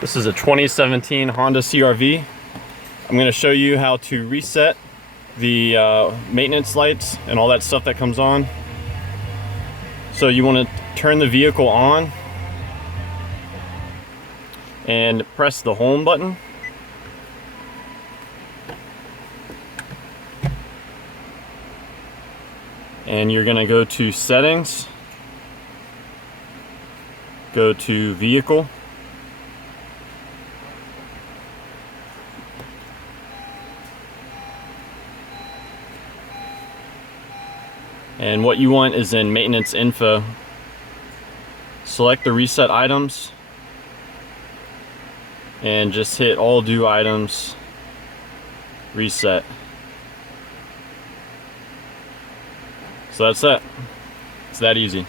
This is a 2017 Honda CRV. I'm going to show you how to reset the maintenance lights and all that stuff that comes on. So you want to turn the vehicle on and press the home button. And you're going to go to settings, go to vehicle, and what you want is in maintenance info. Select the reset items and just hit all due items, reset. So that's it. It's that easy.